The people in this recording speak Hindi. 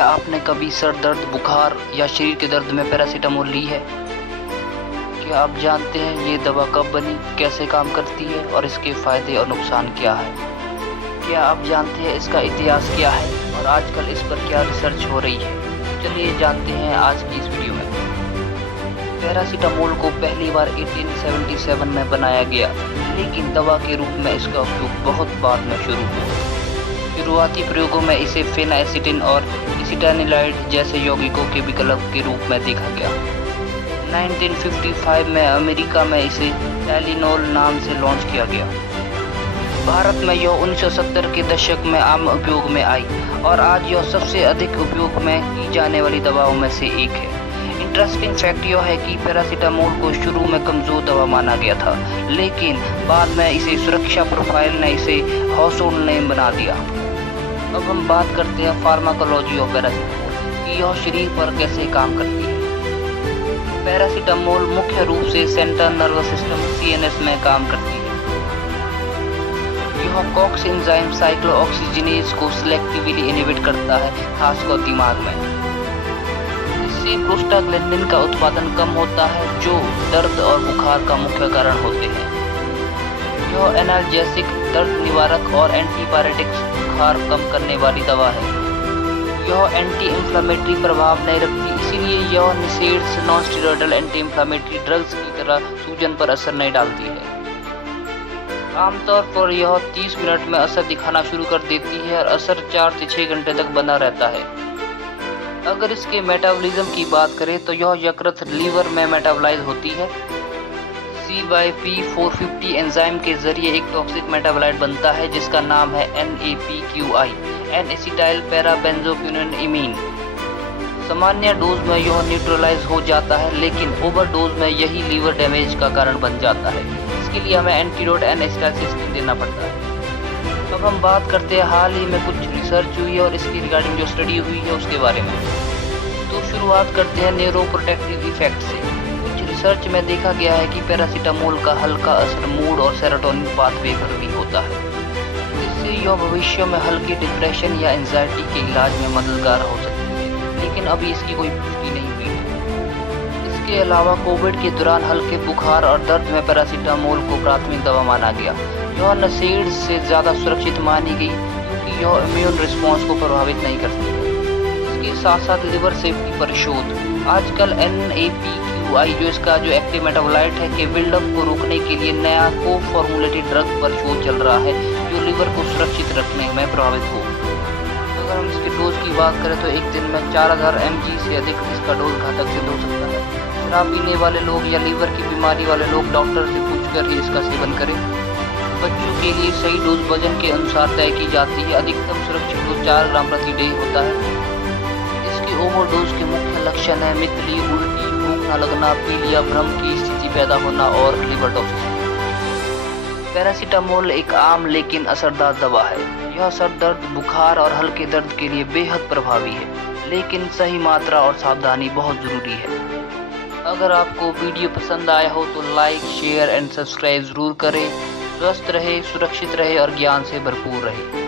क्या आपने कभी सर दर्द, बुखार या शरीर के दर्द में पैरासीटामोल ली है? क्या आप जानते हैं ये दवा कब बनी, कैसे काम करती है और इसके फायदे और नुकसान क्या है? क्या आप जानते हैं इसका इतिहास क्या है और आजकल इस पर क्या रिसर्च हो रही है? चलिए जानते हैं आज की इस वीडियो में। पैरासीटामोल को पहली बार 1877 में बनाया गया, लेकिन दवा के रूप में इसका उपयोग बहुत बाद में शुरू हुआ। शुरुआती प्रयोगों में इसे फेनाएसिटिन और एसिटानिलाइड जैसे यौगिकों के विकल्प के रूप में देखा गया। 1955 में अमेरिका में इसे टाइलेनॉल नाम से लॉन्च किया गया। भारत में यह 1970 के दशक में आम उपयोग में आई और आज यह सबसे अधिक उपयोग में की जाने वाली दवाओं में से एक है। इंटरेस्टिंग फैक्ट यह है कि पैरासीटामोल को शुरू में कमज़ोर दवा माना गया था, लेकिन बाद में इसे सुरक्षा प्रोफाइल ने इसे हाउसहोल्ड नेम बना दिया। अब हम बात करते हैं फार्माकोलॉजी ऑफ पैरासीटामोल कि यह शरीर पर कैसे काम करती है। पैरासीटामोल मुख्य रूप से सेंट्रल नर्वस सिस्टम CNS में काम करती है। यह कॉक्स एंजाइम साइक्लोऑक्सीजिनेज को सिलेक्टिवली इनहिबिट करता है, खासकर दिमाग में। इससे प्रोस्टाग्लैंडिन का उत्पादन कम होता है, जो दर्द और बुखार का मुख्य कारण होते हैं। यह एनाल्जेसिक, दर्द निवारक और एंटीपायरेटिक्स बुखार कम करने वाली दवा है। यह एंटी इंफ्लेमेटरी प्रभाव नहीं रखती, इसीलिए यह NSAIDs non steroidal anti inflammatory drugs की तरह सूजन पर असर नहीं डालती है। आमतौर पर यह 30 मिनट में असर दिखाना शुरू कर देती है और असर 4 से 6 घंटे तक बना रहता है। अगर इसके मेटाबॉलिज्म की बात करें तो यह यकृत लीवर में मेटाबोलाइज होती है। CYP450 एंजाइम के जरिए एक टॉक्सिक मेटाबोलाइट बनता है जिसका नाम है NAPQI, N-एसिटाइल पैराबेंजोक्विनोन इमीन। सामान्य डोज में यह न्यूट्रलाइज हो जाता है, लेकिन ओवरडोज में यही लीवर डैमेज का कारण बन जाता है। इसके लिए हमें एंटीडोट N-एसिटाइलसिस्टीन देना पड़ता है। अब हम बात करते हैं हाल ही में कुछ रिसर्च हुई है और इसकी रिगार्डिंग जो स्टडी हुई है उसके बारे में। तो शुरुआत करते हैं न्यूरोप्रोटेक्टिव इफेक्ट से। कुछ रिसर्च में देखा गया है कि पैरासीटामोल का हल्का असर मूड और सेरोटोनिन पाथवे पर भी होता है। इससे यह भविष्य में हल्की डिप्रेशन या एंजाइटी के इलाज में मददगार हो सकती है, लेकिन अभी इसकी कोई पुष्टि नहीं हुई है। इसके अलावा कोविड के दौरान हल्के बुखार और दर्द में पैरासीटामोल को प्राथमिक दवा माना गया। यह नसेड्स से ज़्यादा सुरक्षित मानी गई क्योंकि यह इम्यून रिस्पॉन्स को प्रभावित नहीं करती है। इसके साथ साथ लिवर सेफ्टी पर शोध। आजकल NAPQI जो इसका जो एक्टिव मेटाबोलाइट है के बिल्डअप को रोकने के लिए नया को-फॉर्मुलेटेड ड्रग पर शोध चल रहा है जो लिवर को सुरक्षित रखने में प्रभावित हो। अगर हम इसके डोज की बात करें तो एक दिन में 4000 mg से अधिक इसका डोज घातक सिद्ध हो सकता है। शराब पीने वाले लोग या लीवर की बीमारी वाले लोग डॉक्टर से पूछकर ही इसका सेवन करें। बच्चों के लिए सही डोज वजन के अनुसार तय की जाती है। अधिकतम सुरक्षित डोज 4 ग्राम प्रति डे होता है। इसकी ओवरडोज के मुख्य लक्षण है मितली, उल्टी, भूख न लगना, पीलिया, भ्रम की स्थिति पैदा होना और लिवर टॉक्सिसिटी। पैरासीटामोल एक आम लेकिन असरदार दवा है। यह सर दर्द, बुखार और हल्के दर्द के लिए बेहद प्रभावी है, लेकिन सही मात्रा और सावधानी बहुत जरूरी है। अगर आपको वीडियो पसंद आया हो तो लाइक, शेयर एंड सब्सक्राइब जरूर करें। स्वस्थ रहे, सुरक्षित रहे और ज्ञान से भरपूर रहे।